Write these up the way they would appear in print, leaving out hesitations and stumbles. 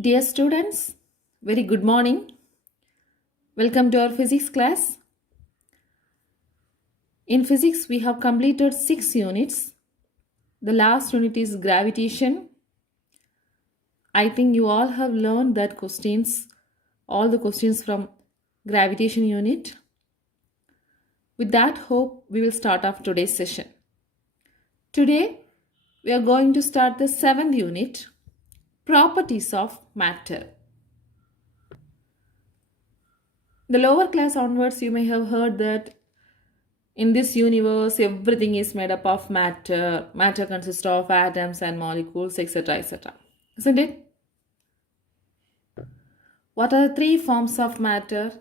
Dear students, very good morning. Welcome to our physics class. In physics, we have completed 6 units. The last unit is gravitation. I think you all have learned that all the questions from gravitation unit. With that hope, we will start off today's session. Today, we are going to start the 7th unit, properties of matter. The lower class onwards, you may have heard that in this universe, everything is made up of matter. Matter consists of atoms and molecules, etc., etc. Isn't it? What are the 3 forms of matter?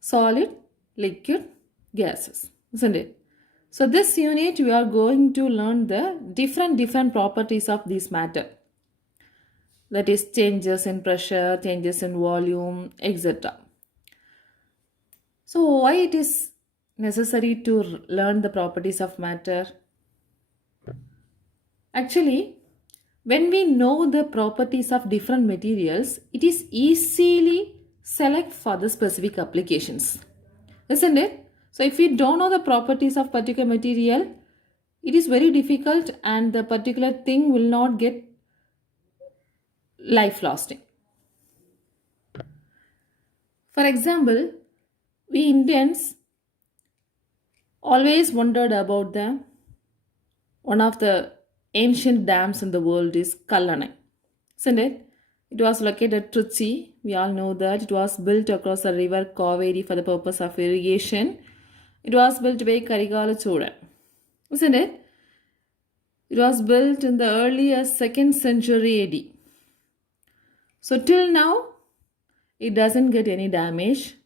Solid, liquid, gases. Isn't it? So this unit, we are going to learn the different properties of this matter. That is changes in pressure, changes in volume, etc. So why it is necessary to learn the properties of matter? Actually, when we know the properties of different materials, it is easily select for the specific applications. Isn't it? So if we don't know the properties of particular material, it is very difficult and the particular thing will not get life lasting. For example, we Indians always wondered about one of the ancient dams in the world is Kallanai. Isn't it? It was located at Trichy. We all know that it was built across the river Kaveri for the purpose of irrigation. It was built by Karigala Chodan. Isn't it? It was built in the earlier 2nd century AD. So till now, it doesn't get any damage.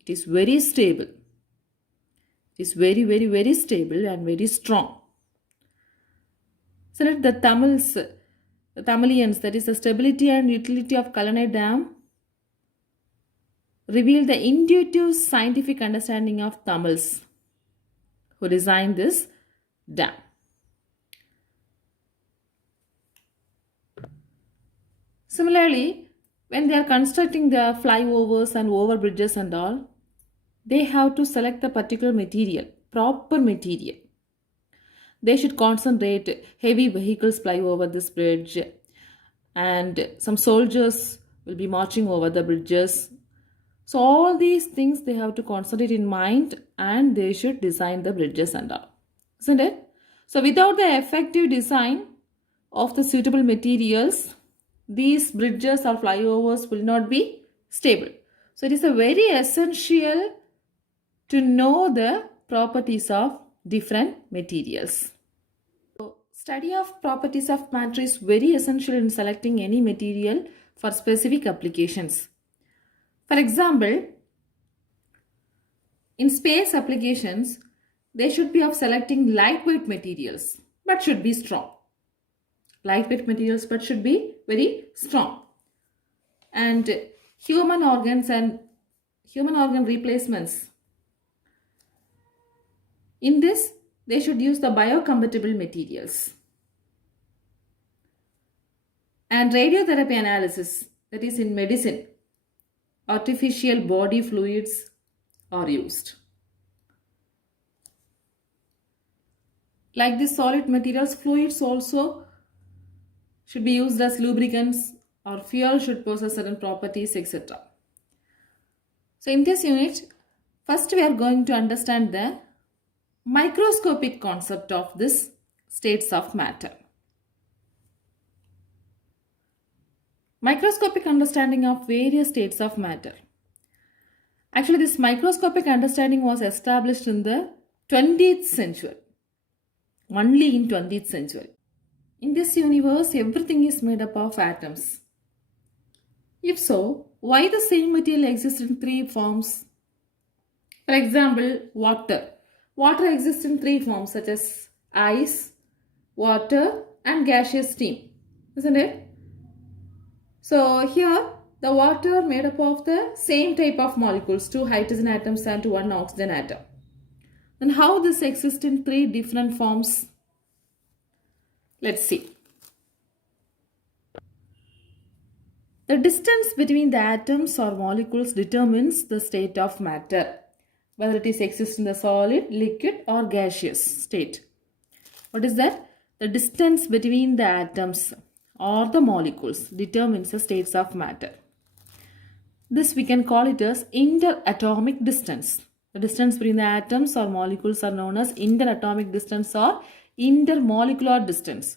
It is very stable. It is very stable and very strong. So that the Tamilians, that is the stability and utility of Kallanai Dam, reveal the intuitive scientific understanding of Tamils who designed this dam. Similarly, when they are constructing the flyovers and overbridges and all, they have to select the particular material, proper material. They should concentrate heavy vehicles fly over this bridge and some soldiers will be marching over the bridges. So all these things they have to concentrate in mind and they should design the bridges and all. Isn't it? So without the effective design of the suitable materials, these bridges or flyovers will not be stable. So it is a very essential to know the properties of different materials. So, study of properties of matter is very essential in selecting any material for specific applications. For example, in space applications, they should be of selecting lightweight materials but should be strong. Lightweight materials but should be very strong. And human organ replacements. In this, they should use the biocompatible materials. And radiotherapy analysis, that is in medicine, artificial body fluids are used. Like the solid materials, fluids also should be used as lubricants or fuel should possess certain properties, etc. So in this unit, first we are going to understand the microscopic concept of this states of matter. Microscopic understanding of various states of matter. Actually, this microscopic understanding was established in the 20th century. Only in 20th century. In this universe, everything is made up of atoms. If so, why the same material exists in 3 forms? For example, water. Water exists in 3 forms such as ice, water and gaseous steam. Isn't it? So here the water made up of the same type of molecules, 2 hydrogen atoms and 1 oxygen atom. Then how this exists in 3 different forms? Let's see. The distance between the atoms or molecules determines the state of matter, whether it is exists in the solid, liquid or gaseous state. What is that? The distance between the atoms or the molecules determines the states of matter. This we can call it as interatomic distance. The distance between the atoms or molecules are known as interatomic distance or intermolecular distance.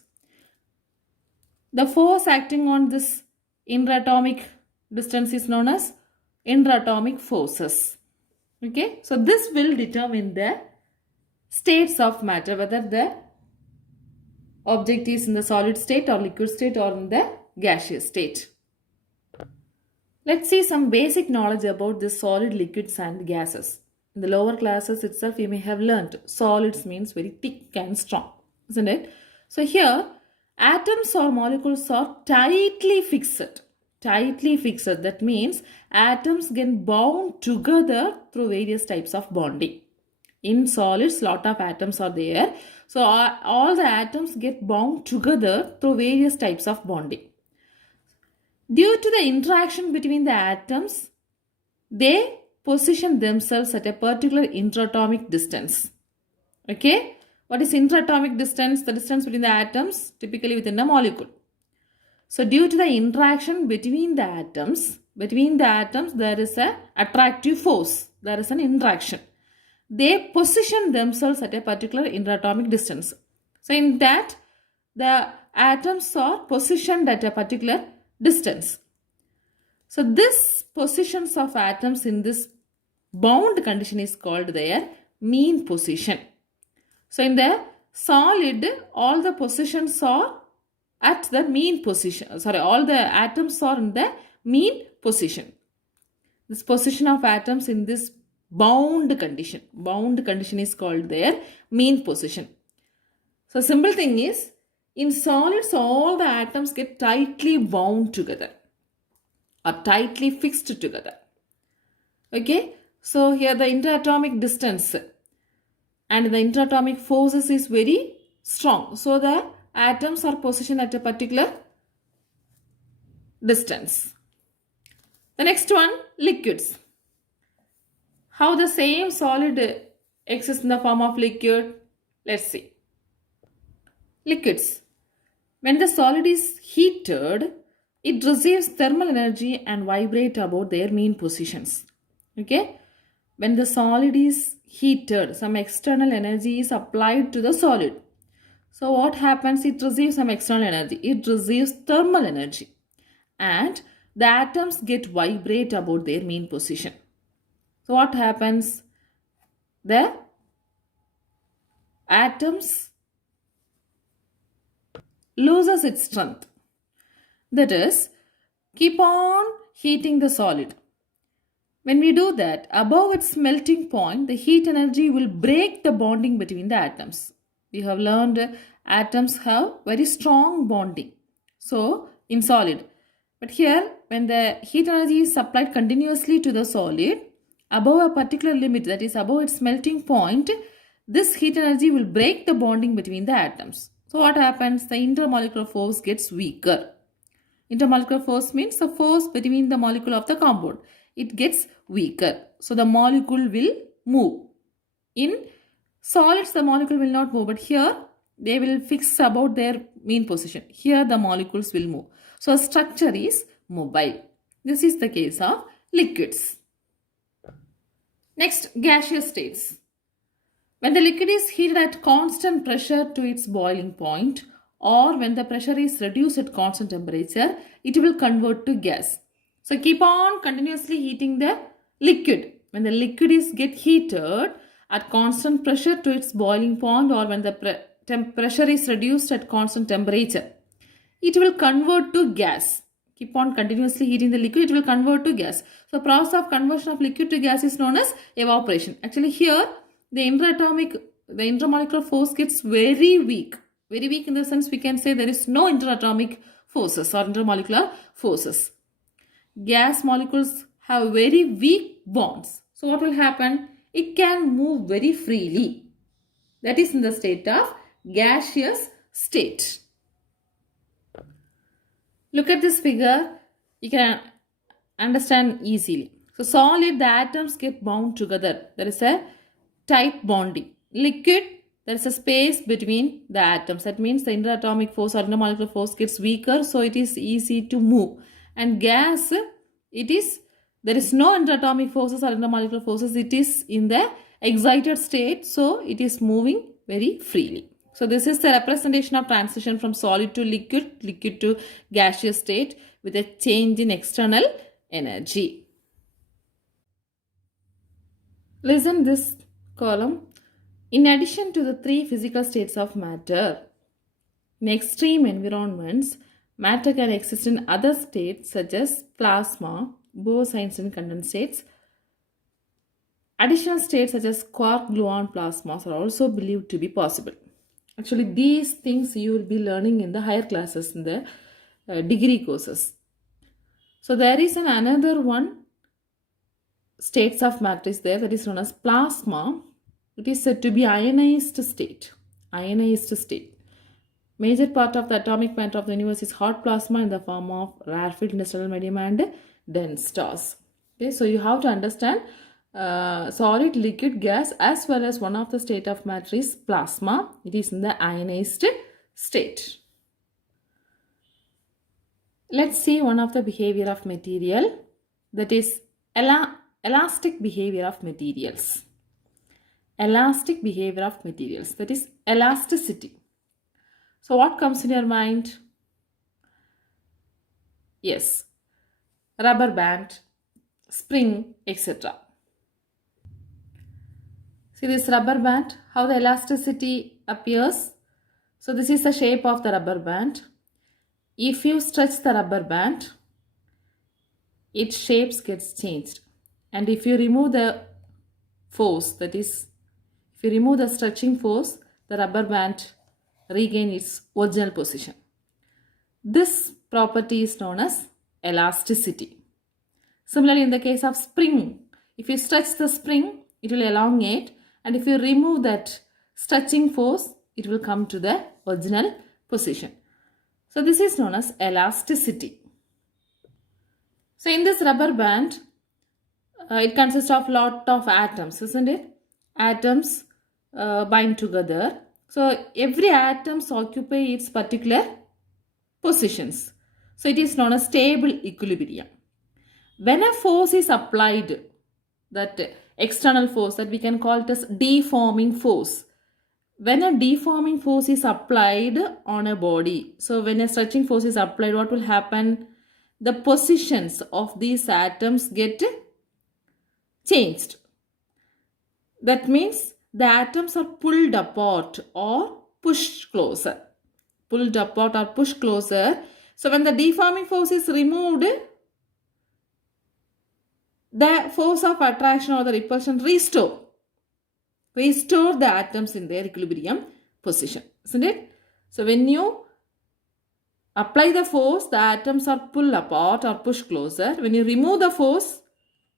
The force acting on this interatomic distance is known as interatomic forces. Okay, so this will determine the states of matter, whether the object is in the solid state or liquid state or in the gaseous state. Let's see some basic knowledge about the solid, liquids and gases. In the lower classes itself, you may have learnt solids means very thick and strong, isn't it? So here, atoms or molecules are tightly fixed. Tightly fixed. That means atoms get bound together through various types of bonding. In solids, lot of atoms are there. So all the atoms get bound together through various types of bonding. Due to the interaction between the atoms, they position themselves at a particular interatomic distance. Okay? What is interatomic distance? The distance between the atoms, typically within a molecule. So due to the interaction between the atoms, there is an attractive force. There is an interaction. They position themselves at a particular interatomic distance. So in that, the atoms are positioned at a particular distance. So this positions of atoms in this bound condition is called their mean position. So in the solid, all the positions are at the mean position. All the atoms are in the mean position. This position of atoms in this bound condition is called their mean position. So simple thing is, in solids all the atoms get tightly bound together or tightly fixed together. Okay, so here the interatomic distance and the interatomic forces is very strong. So the atoms are positioned at a particular distance. The next one, liquids. How the same solid exists in the form of liquid? Let's see. Liquids. When the solid is heated, it receives thermal energy and vibrates about their mean positions. Okay? When the solid is heated, some external energy is applied to the solid. So what happens? It receives some external energy. It receives thermal energy. And the atoms get vibrate about their mean position. So what happens? The atoms loses its strength. That is, keep on heating the solid. When we do that, above its melting point, the heat energy will break the bonding between the atoms. We have learned atoms have very strong bonding. So, in solid. But here, when the heat energy is supplied continuously to the solid, above a particular limit, that is above its melting point, this heat energy will break the bonding between the atoms. So what happens? The intermolecular force gets weaker. Intermolecular force means the force between the molecule of the compound. It gets weaker. So the molecule will move. In solids, the molecule will not move, but here they will fix about their mean position. Here the molecules will move. So a structure is mobile. This is the case of liquids. Next, gaseous states. When the liquid is heated at constant pressure to its boiling point, or when the pressure is reduced at constant temperature, it will convert to gas. So keep on continuously heating the liquid. When the liquid is get heated at constant pressure to its boiling point, or when the pressure is reduced at constant temperature, it will convert to gas. Keep on continuously heating the liquid, it will convert to gas. So process of conversion of liquid to gas is known as evaporation. Actually here, the intermolecular force gets very weak. Very weak in the sense we can say there is no interatomic forces or intermolecular forces. Gas molecules have very weak bonds. So what will happen? It can move very freely. That is in the state of gaseous state. Look at this figure. You can understand easily. So solid, the atoms get bound together. There is a tight bonding. Liquid, there is a space between the atoms. That means the interatomic force or intermolecular force gets weaker, so it is easy to move. And gas, there is no interatomic forces or intermolecular forces. It is in the excited state, so it is moving very freely. So this is the representation of transition from solid to liquid, liquid to gaseous state with a change in external energy. Listen this column. In addition to the three physical states of matter, in extreme environments, matter can exist in other states such as plasma, Bose-Einstein condensates. Additional states such as quark-gluon plasmas are also believed to be possible. Actually, these things you will be learning in the higher classes in the degree courses. So there is another one states of matter is there, that is known as plasma. It is said to be ionized state. Ionized state. Major part of the atomic matter of the universe is hot plasma in the form of rarefied interstellar medium and dense stars. Okay, so you have to understand solid, liquid, gas, as well as one of the state of matter is plasma. It is in the ionized state. Let's see one of the behavior of material, that is elastic behavior of materials. Elastic behavior of materials, that is elasticity. So what comes in your mind? Yes, rubber band, spring, etc. See this rubber band, how the elasticity appears. So this is the shape of the rubber band. If you stretch the rubber band, its shapes gets changed. And if you remove the force, that is, if you remove the stretching force, the rubber band regain its original position. This property is known as elasticity. Similarly, in the case of spring, if you stretch the spring, it will elongate, and if you remove that stretching force, it will come to the original position. So this is known as elasticity. So in this rubber band, it consists of lot of atoms, isn't it? Atoms bind together. So every atoms occupy its particular positions. So it is known as stable equilibrium. When a force is applied, that external force that we can call it as deforming force. When a deforming force is applied on a body, so when a stretching force is applied, what will happen? The positions of these atoms get changed. That means the atoms are pulled apart or pushed closer. Pulled apart or pushed closer. So when the deforming force is removed, the force of attraction or the repulsion restore the atoms in their equilibrium position, isn't it? So when you apply the force, the atoms are pulled apart or pushed closer. When you remove the force,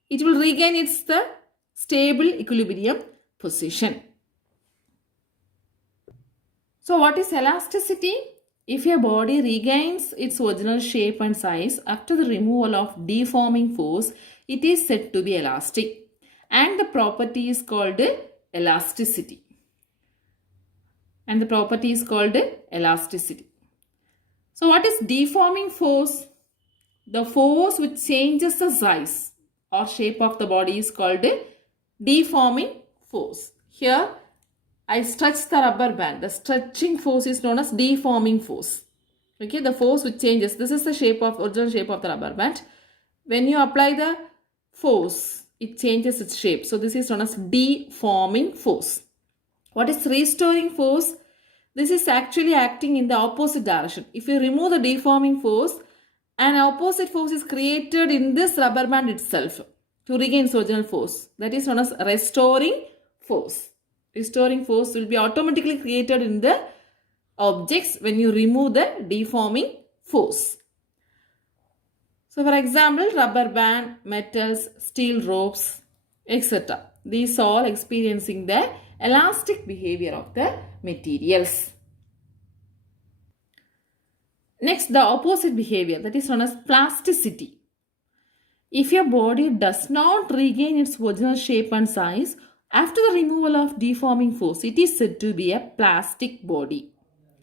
it will regain its stable equilibrium position. So what is elasticity? If a body regains its original shape and size after the removal of deforming force, it is said to be elastic, and the property is called elasticity. So what is deforming force? The force which changes the size or shape of the body is called deforming force. Here I stretch the rubber band. The stretching force is known as deforming force. Okay, the force which changes. This is the original shape of the rubber band. When you apply the force, it changes its shape. So this is known as deforming force. What is restoring force? This is actually acting in the opposite direction. If you remove the deforming force, an opposite force is created in this rubber band itself to regain its original force. That is known as restoring force. Restoring force will be automatically created in the objects when you remove the deforming force. So for example, rubber band, metals, steel ropes, etc. These all experiencing the elastic behavior of the materials. Next, the opposite behavior, that is known as plasticity. If your body does not regain its original shape and size after the removal of deforming force, it is said to be a plastic body.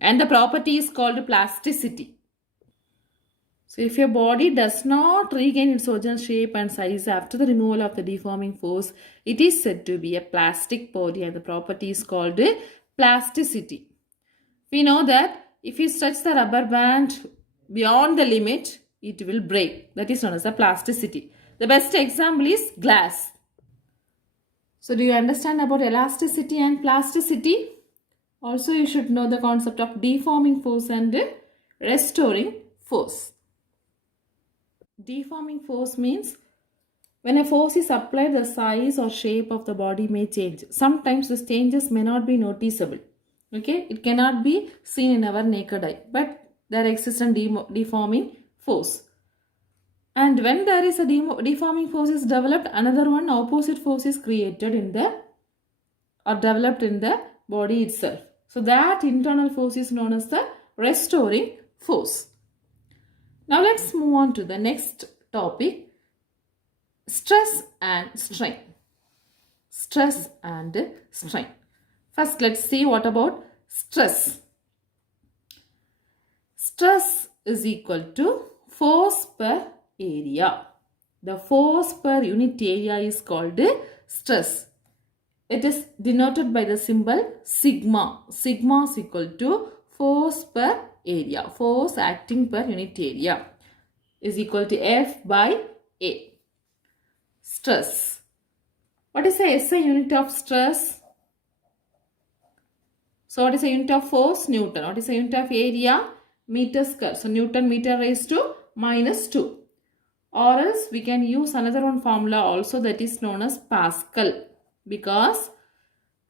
And the property is called plasticity. So, if your body does not regain its original shape and size after the removal of the deforming force, it is said to be a plastic body, and the property is called plasticity. We know that if you stretch the rubber band beyond the limit, it will break. That is known as the plasticity. The best example is glass. So, do you understand about elasticity and plasticity? Also, you should know the concept of deforming force and restoring force. Deforming force means when a force is applied, the size or shape of the body may change. Sometimes the changes may not be noticeable. Okay, it cannot be seen in our naked eye, but there exists a deforming force. And when there is a deforming force is developed, another one opposite force is created in the or developed in the body itself. So that internal force is known as the restoring force. Now let's move on to the next topic, stress and strain. Stress and strain. First, let's see what about stress. Stress is equal to force per area. The force per unit area is called stress. It is denoted by the symbol sigma. Sigma is equal to force per area. Force acting per unit area is equal to F by A. Stress. What is the SI unit of stress? So what is the unit of force? Newton. What is the unit of area? Meter square. So Newton meter raised to minus 2. Or else we can use another one formula also, that is known as Pascal, because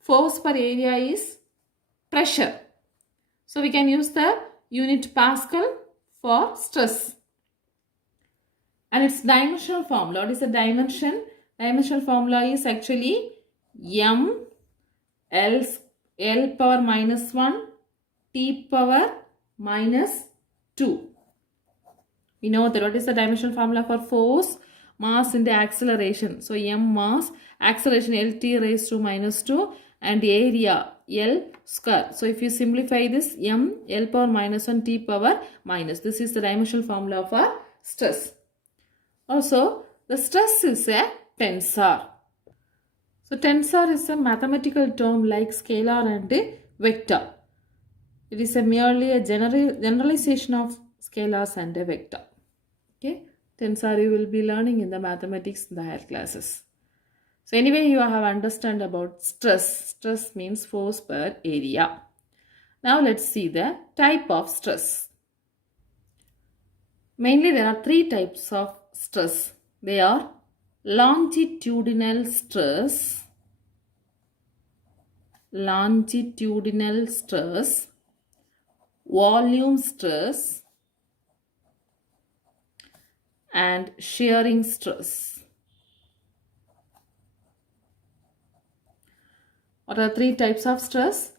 force per area is pressure. So we can use the unit Pascal for stress. And its dimensional formula. What is the dimension? Dimensional formula is actually m L power minus 1 T power minus 2. We know that what is the dimensional formula for force? Mass into acceleration. So m mass, acceleration LT raised to minus 2, and area L square. So if you simplify this, m L power minus 1 T power minus. This is the dimensional formula for stress. Also, the stress is a tensor. So tensor is a mathematical term like scalar and vector. It is merely a generalization of scalars and a vector. Okay, tensor you will be learning in the mathematics in the higher classes. So anyway, you have understand about stress. Stress means force per area. Now let's see the type of stress. Mainly there are three types of stress. They are longitudinal stress, volume stress, and shearing stress. What are the three types of stress?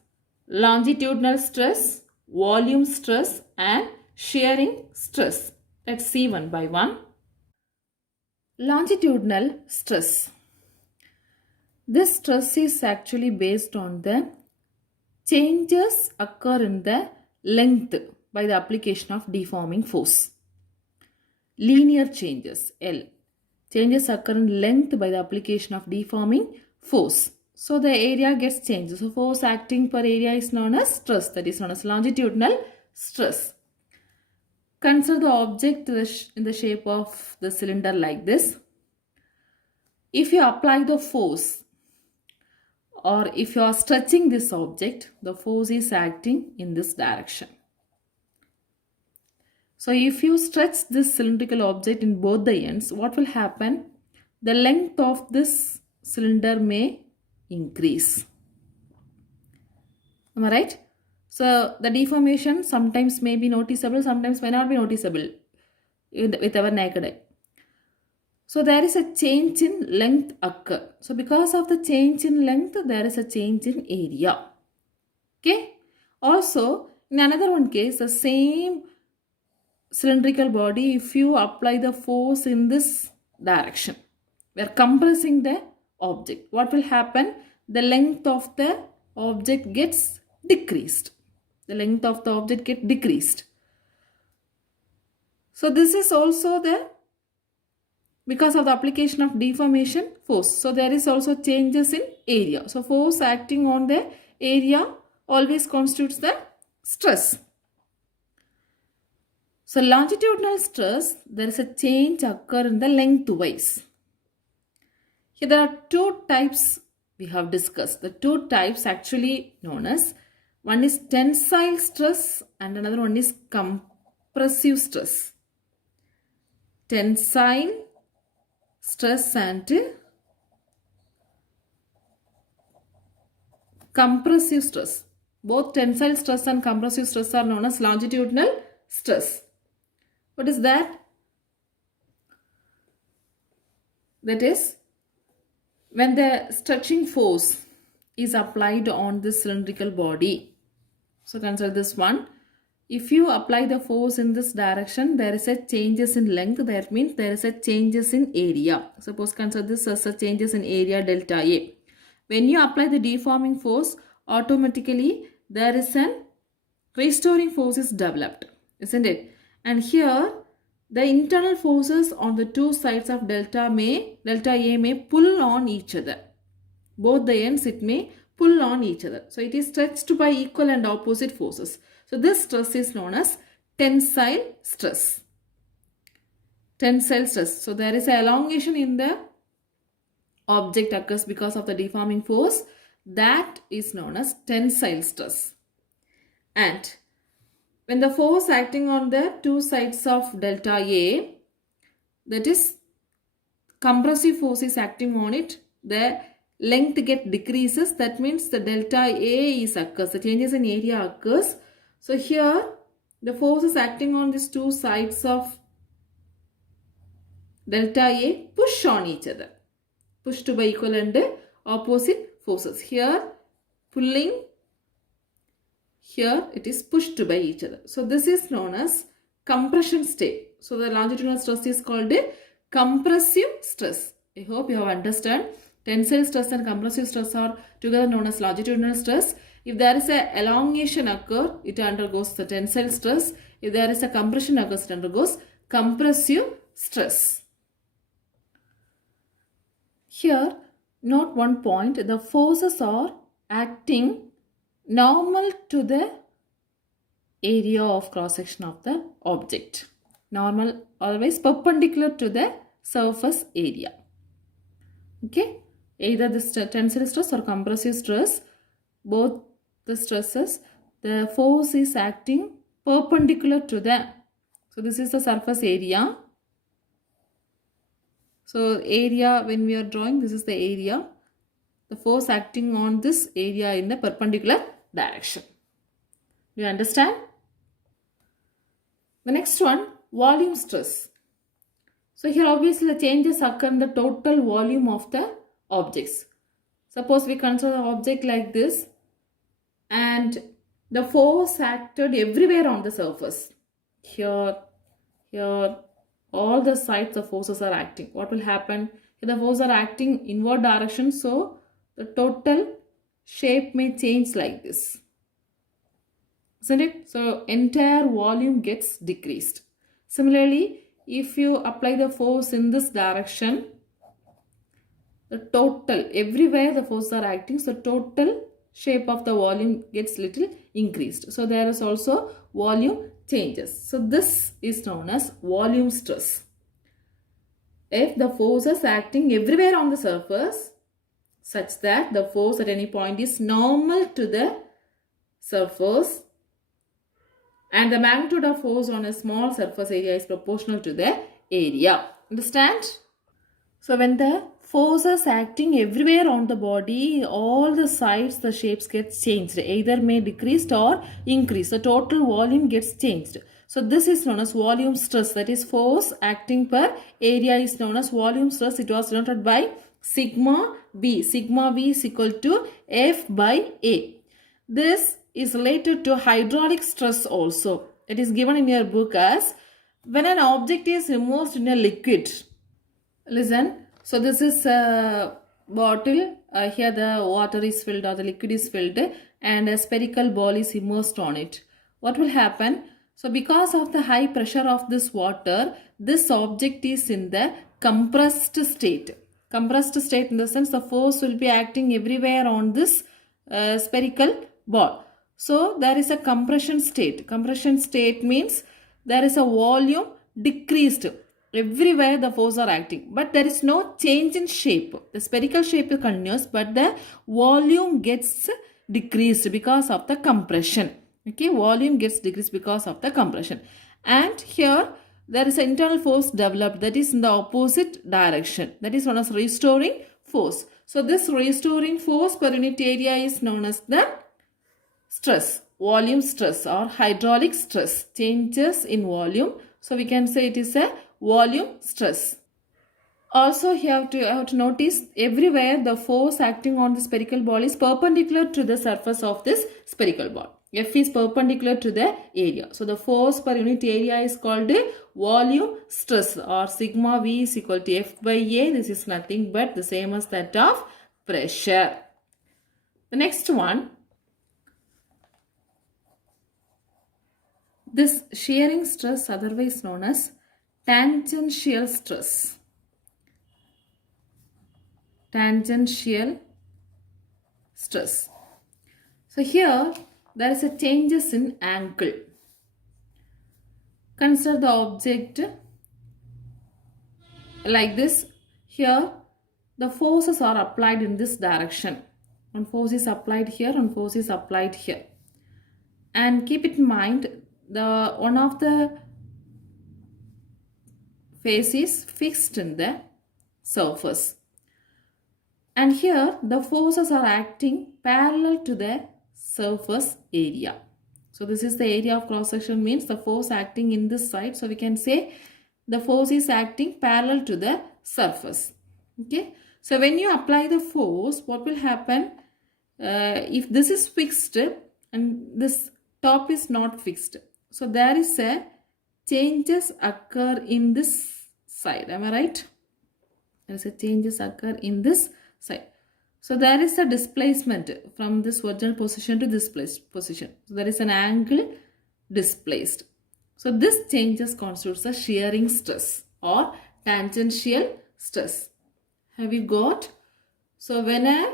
Longitudinal stress, volume stress, and shearing stress. Let's see one by one. Longitudinal stress. This stress is actually based on the changes occur in the length by the application of deforming force. Linear changes, L. Changes occur in length by the application of deforming force. So the area gets changed. So force acting per area is known as stress. That is known as longitudinal stress. Consider the object in the shape of the cylinder like this. If you apply the force, or if you are stretching this object, the force is acting in this direction. So if you stretch this cylindrical object in both the ends, what will happen? The length of this cylinder may increase. Am I right? So the deformation sometimes may be noticeable, sometimes may not be noticeable with our naked eye. So there is a change in length occur. So because of the change in length, there is a change in area. Okay. Also, in another one case, the same cylindrical body, if you apply the force in this direction, we are compressing the object. What will happen? The length of the object gets decreased. The length of the object gets decreased. So this is also the because of the application of deformation force. So there is also changes in area. So force acting on the area always constitutes the stress. So longitudinal stress, there is a change occur in the lengthwise. Here there are two types we have discussed. The two types actually known as, one is tensile stress and another one is compressive stress. Tensile stress and compressive stress. Both tensile stress and compressive stress are known as longitudinal stress. What is that? That is, when the stretching force is applied on this cylindrical body. So consider this one. If you apply the force in this direction, there is a changes in length. That means there is a changes in area. Suppose consider this as a changes in area delta A. When you apply the deforming force, automatically there is an restoring force is developed, isn't it? And here the internal forces on the two sides of delta A may pull on each other. Both the ends it may pull on each other. So it is stretched by equal and opposite forces. So this stress is known as tensile stress. Tensile stress. So there is an elongation in the object occurs because of the deforming force. That is known as tensile stress. And when the force acting on the two sides of delta A, that is compressive force is acting on it, the length get decreases. That means the delta A is occurs, the changes in area occurs. So here the force is acting on these two sides of delta A push on each other, pushed by equal and opposite forces. Here pulling, here it is pushed by each other. So this is known as compression state. So the longitudinal stress is called a compressive stress. I hope you have understood. Tensile stress and compressive stress are together known as longitudinal stress. If there is a elongation occur, it undergoes the tensile stress. If there is a compression occurs, it undergoes compressive stress. Here, note one point, the forces are acting normal to the area of cross section of the object. Normal always perpendicular to the surface area. Okay, either this tensile stress or compressive stress, both the stresses, the force is acting perpendicular to the, so this is the surface area. So area, when we are drawing, this is the area, the force acting on this area in the perpendicular direction. You understand? The next one, volume stress. So here obviously the changes occur in the total volume of the objects. Suppose we consider the object like this and the force acted everywhere on the surface. Here, all the sides the forces are acting. What will happen? Here the forces are acting inward direction, so the total shape may change like this, isn't it? So entire volume gets decreased. Similarly, if you apply the force in this direction, the total, everywhere the forces are acting, so total shape of the volume gets little increased. So there is also volume changes. So this is known as volume stress. If the forces acting everywhere on the surface such that the force at any point is normal to the surface and the magnitude of force on a small surface area is proportional to the area. Understand? So when the forces acting everywhere on the body, all the sides, the shapes get changed. Either may decreased or increased. The total volume gets changed. So this is known as volume stress. That is force acting per area is known as volume stress. It was denoted by sigma V. Sigma V is equal to F by A. This is related to hydraulic stress also. It is given in your book as When an object is immersed in a liquid, listen, so this is a bottle. Here the water is filled or the liquid is filled and a spherical ball is immersed on it. What will happen? So because of the high pressure of this water, this object is in the compressed state. Compressed state in the sense the force will be acting everywhere on this spherical ball. So there is a compression state. Compression state means there is a volume decreased. Everywhere the force are acting, but there is no change in shape. The spherical shape is continuous, but the volume gets decreased because of the compression. Okay, volume gets decreased because of the compression. And here there is an internal force developed that is in the opposite direction. That is known as restoring force. So this restoring force per unit area is known as the stress, volume stress or hydraulic stress, changes in volume. So we can say it is a volume stress. Also you have to notice everywhere the force acting on the spherical ball is perpendicular to the surface of this spherical ball. F is perpendicular to the area. So the force per unit area is called volume stress, or sigma V is equal to F by A. This is nothing but the same as that of pressure. The next one, this shearing stress, otherwise known as tangential stress. Tangential stress. So here there is a changes in angle. Consider the object like this. Here the forces are applied in this direction. One force is applied here, one force is applied here. And keep it in mind, the one of the face is fixed in the surface. And here the forces are acting parallel to the surface area. So this is the area of cross section, means the force acting in this side. So we can say the force is acting parallel to the surface. Okay. So when you apply the force, what will happen? If this is fixed and this top is not fixed, so there is a changes occur in this side. Am I right? There is a changes occur in this side. So there is a displacement from this original position to this position. So there is an angle displaced. So this changes constitutes a shearing stress or tangential stress. Have you got? So when a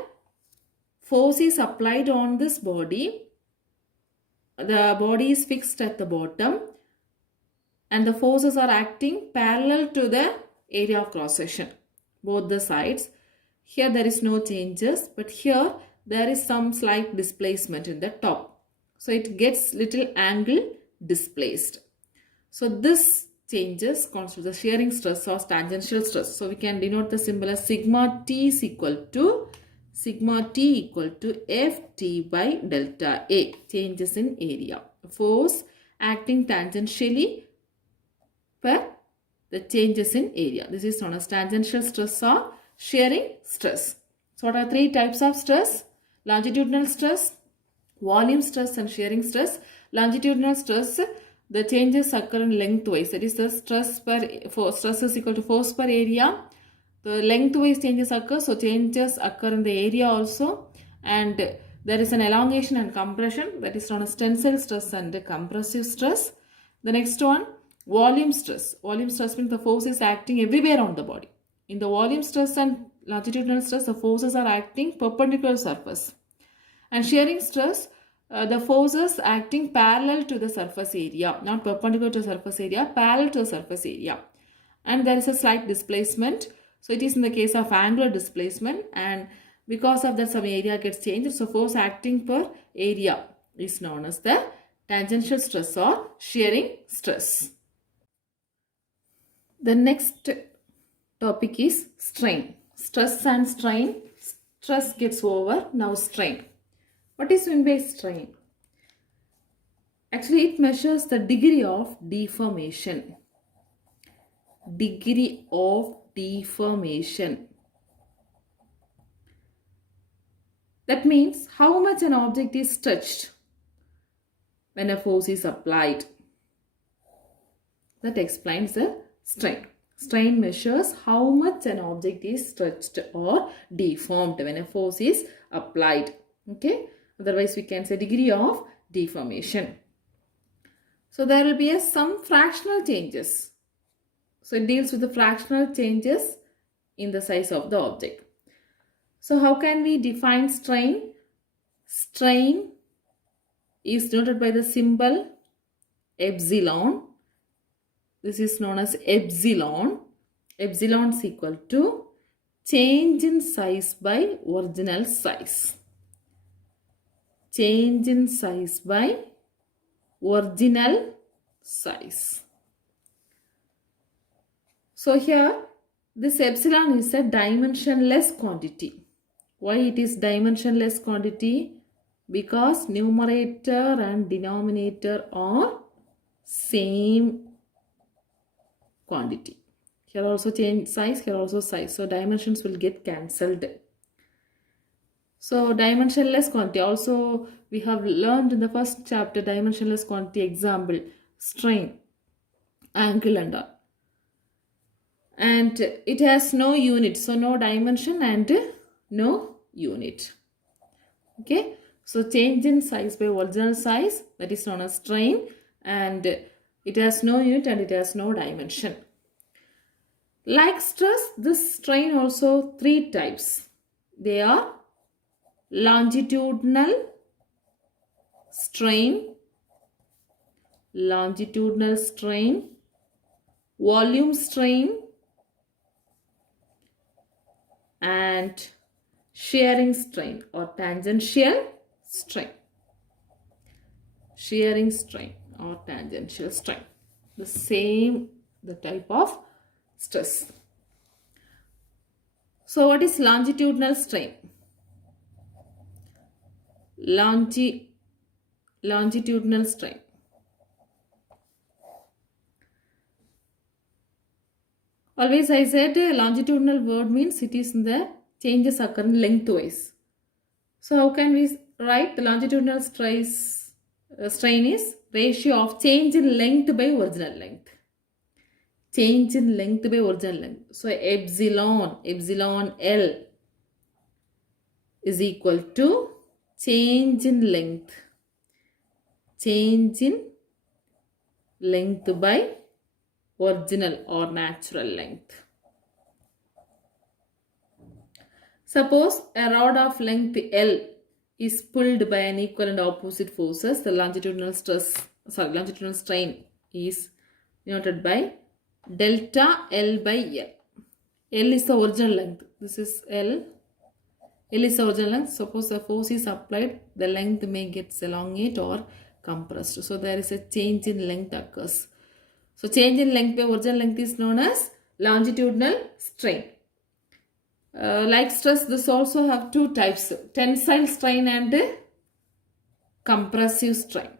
force is applied on this body, the body is fixed at the bottom and the forces are acting parallel to the area of cross section, both the sides. Here there is no changes, but here there is some slight displacement in the top. So it gets little angle displaced. So this changes constitute the shearing stress or tangential stress. So we can denote the symbol as sigma T is equal to Ft by delta A, changes in area. Force acting tangentially per the changes in area. This is known as tangential stress or shearing stress. So what are three types of stress? Longitudinal stress, volume stress and shearing stress. Longitudinal stress, the changes occur in lengthwise. That is the stress is equal to force per area. The lengthwise changes occur, so changes occur in the area also, and there is an elongation and compression, that is known as tensile stress and compressive stress. The next one, volume stress. Volume stress means the force is acting everywhere on the body. In the volume stress and longitudinal stress, the forces are acting perpendicular surface. And shearing stress, the forces acting parallel to the surface area, not perpendicular to the surface area, parallel to the surface area. And there is a slight displacement. So it is in the case of angular displacement, and because of that some area gets changed. So force acting per area is known as the tangential stress or shearing stress. The next topic is strain. Stress and strain. Stress gets over, now strain. What is meant by strain? Actually it measures the degree of deformation. Degree of deformation. That means how much an object is stretched when a force is applied. that explains the strain. Strain measures how much an object is stretched or deformed when a force is applied. Okay. Otherwise, we can say degree of deformation. So there will be some fractional changes. So it deals with the fractional changes in the size of the object. So how can we define strain? Strain is denoted by the symbol epsilon. This is known as epsilon. Epsilon is equal to change in size by original size. Change in size by original size. So here this epsilon is a dimensionless quantity. Why it is dimensionless quantity? Because numerator and denominator are same quantity. Here also change size, here also size. So dimensions will get cancelled. So dimensionless quantity, also we have learned in the first chapter dimensionless quantity example, strain, angle and all. And it has no unit, so no dimension and no unit. Okay, so change in size by original size, that is known as strain, and it has no unit and it has no dimension. Like stress, this strain also three types. They are longitudinal strain, volume strain, and shearing strain or tangential strain. Shearing strain or tangential strain. The type of stress. So what is longitudinal strain? Longitudinal strain. Always I said longitudinal word means it is in the changes occurring lengthwise. So how can we write the longitudinal strain is ratio of change in length by original length. Change in length by original length. So epsilon L is equal to change in length. Change in length by original or natural length. Suppose a rod of length L is pulled by an equal and opposite forces. The longitudinal strain is denoted by delta L by L. L is the original length. This is L. L is the original length. Suppose the force is applied, the length may get elongated or compressed. So there is a change in length occurs. So change in length by original length is known as longitudinal strain. Like stress, this also have two types, tensile strain and compressive strain.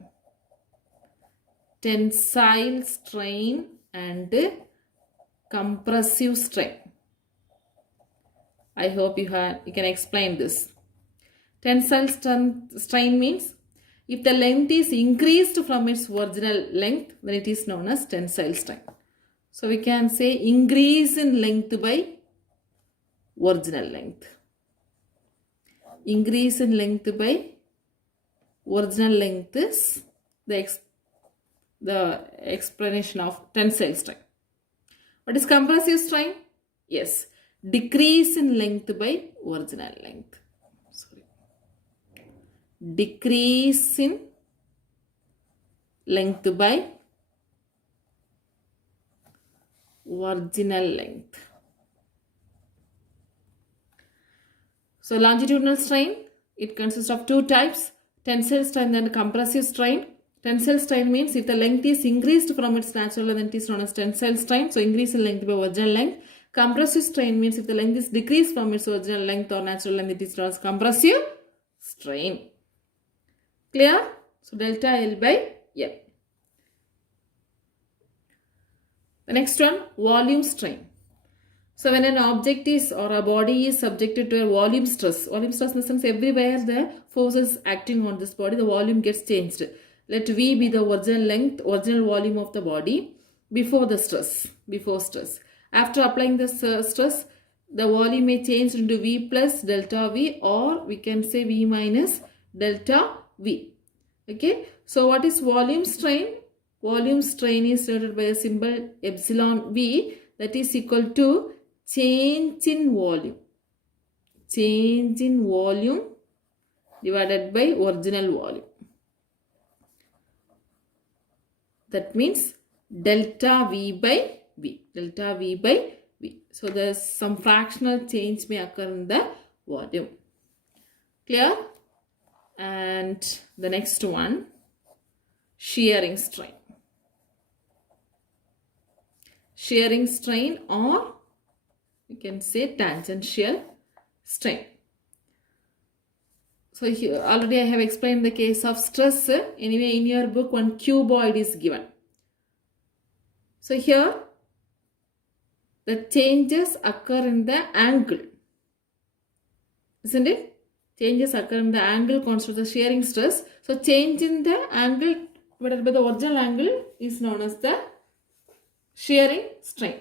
Tensile strain and compressive strain. I hope you can explain this. Tensile strain means if the length is increased from its original length, then it is known as tensile strain. So we can say increase in length by original length. Increase in length by original length is the explanation of tensile strain. What is compressive strain? Yes, decrease in length by original length. Decrease in length by original length. So longitudinal strain, it consists of two types, tensile strain and compressive strain. Tensile strain means if the length is increased from its natural length, it is known as tensile strain. So increase in length by original length. Compressive strain means if the length is decreased from its original length or natural length, it is known as compressive strain. Clear? So delta L by L. The next one, volume strain. So when an object is or a body is subjected to a volume stress in the sense everywhere the forces acting on this body, the volume gets changed. Let V be the original length, original volume of the body. before the stress, before stress. After applying the stress, the volume may change into V plus delta V, or we can say V minus delta V. Okay, so what is volume strain? Volume strain is denoted by a symbol epsilon V, that is equal to change in volume. Change in volume divided by original volume. That means delta V by V. Delta V by V. So there's some fractional change may occur in the volume. Clear? And the next one, shearing strain. Shearing strain, or you can say tangential strain. So here already I have explained the case of stress. Anyway, in your book one cuboid is given. So here the changes occur in the angle. Isn't it? Changes occur in the angle constitutes the shearing stress. So change in the angle divided by the original angle is known as the shearing strain.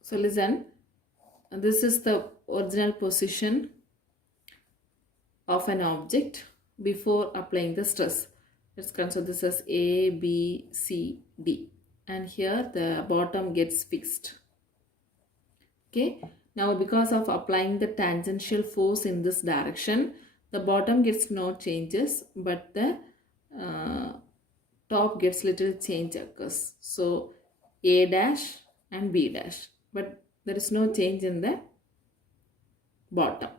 So listen, this is the original position of an object before applying the stress. Let's consider this as A, B, C, D, and here the bottom gets fixed. Okay, now because of applying the tangential force in this direction, the bottom gets no changes, but the top gets little change occurs. So A dash and B dash, but there is no change in the bottom.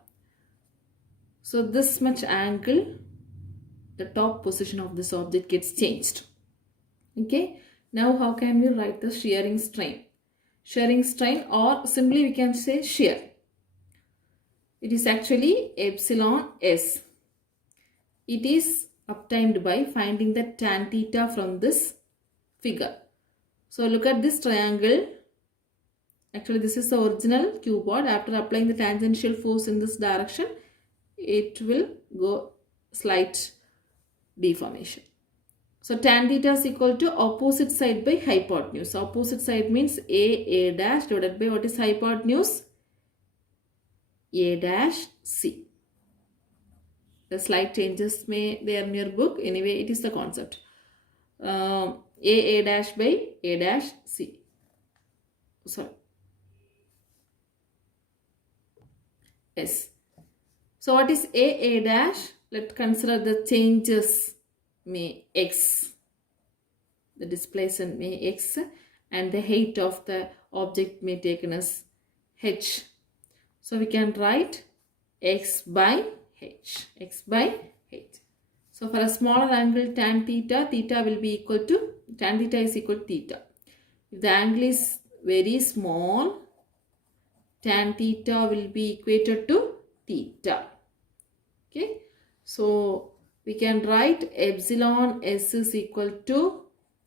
So this much angle, the top position of this object gets changed. Okay, now how can we write the shearing strain? Shearing strain, or simply we can say shear. It is actually epsilon S. It is obtained by finding the tan theta from this figure. So look at this triangle. Actually this is the original cuboid. After applying the tangential force in this direction, it will go slight deformation. So tan theta is equal to opposite side by hypotenuse. Opposite side means A dash divided by what is hypotenuse? A dash C. The slight changes may there in your book. Anyway, it is the concept. A dash by A dash C. Sorry. S. So what is A dash? Let's consider the changes may X. The displacement may X, and the height of the object may taken as H. So we can write X by H. X by H. So for a smaller angle tan theta, theta will be equal to, tan theta is equal to theta. If the angle is very small, tan theta will be equated to theta. Okay. So we can write epsilon S is equal to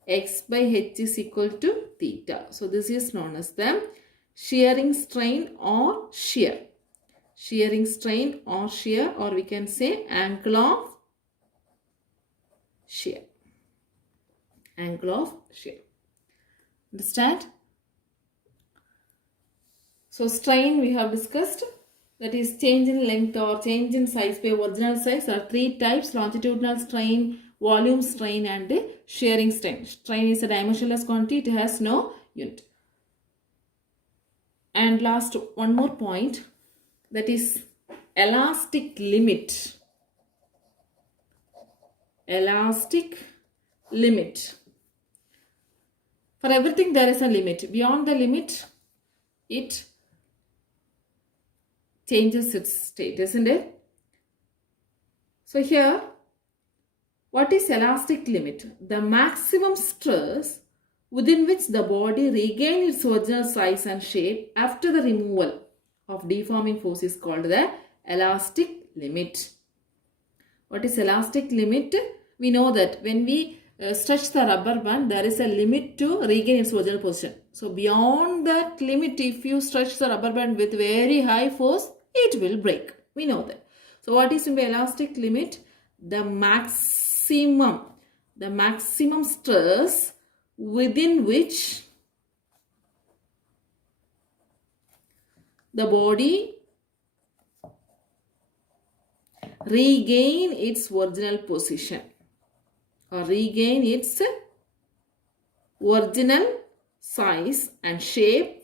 X by H is equal to theta. So this is known as the shearing strain or shear. Shearing strain or shear, or we can say angle of shear. Angle of shear. Understand? So strain we have discussed, that is change in length or change in size by original size. There are three types: longitudinal strain, volume strain, and shearing strain. Strain is a dimensionless quantity, it has no unit. And last one more point, that is elastic limit. Elastic limit. For everything there is a limit. Beyond the limit, it changes its state, isn't it? So here, what is elastic limit? The maximum stress within which the body regains its original size and shape after the removal of deforming force is called the elastic limit. What is elastic limit? We know that when we stretch the rubber band, there is a limit to regain its original position. So beyond that limit, if you stretch the rubber band with very high force, it will break. We know that. So what is in the elastic limit? The maximum the maximum stress within which the body regain its original position or regain its original size and shape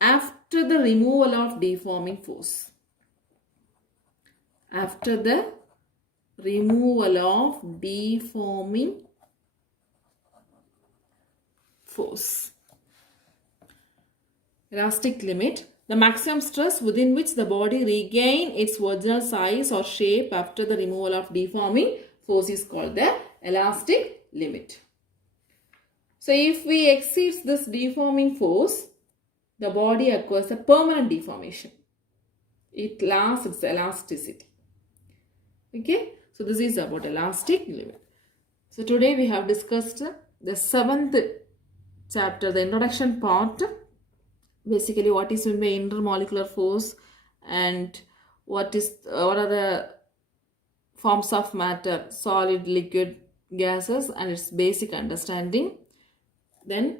after the removal of deforming force. After the removal of deforming force. Elastic limit. The maximum stress within which the body regain its original size or shape after the removal of deforming force is called the elastic limit. So if we exceed this deforming force, the body acquires a permanent deformation. It lost its elasticity. Okay, so this is about elastic limit. So today we have discussed the 7th chapter, the introduction part. Basically, what is intermolecular force and what are the forms of matter, solid, liquid, gases, and its basic understanding. Then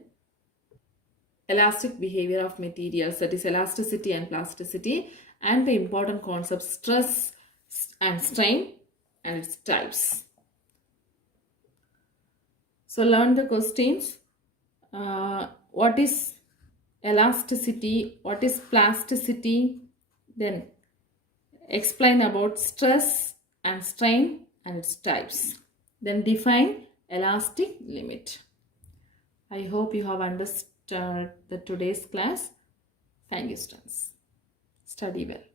elastic behavior of materials, that is elasticity and plasticity, and the important concepts stress and strain and its types. So learn the questions. What is elasticity? What is plasticity? Then explain about stress and strain and its types. Then define elastic limit. I hope you have understood today's class. Thank you, students. Study well.